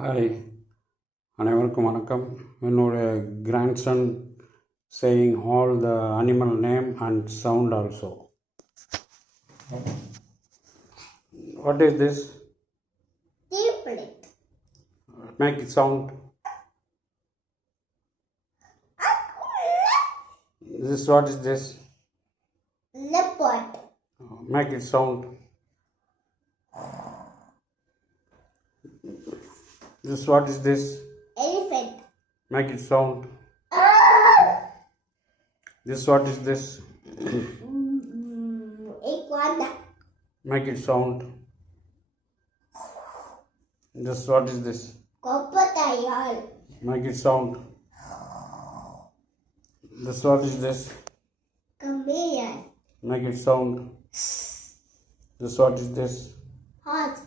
Hi, அனைவருக்கும் வணக்கம். என்னுடைய grandson saying all the animal name and sound also. What is this? Triplet. Make it sound. What is this? Leopard. Make it sound. What is this? Elephant. Make it sound. What is this? Iguana. Make it sound. What is this? Crocodile. Make it sound. What is this? Chameleon. Make it sound. What is this? Horse.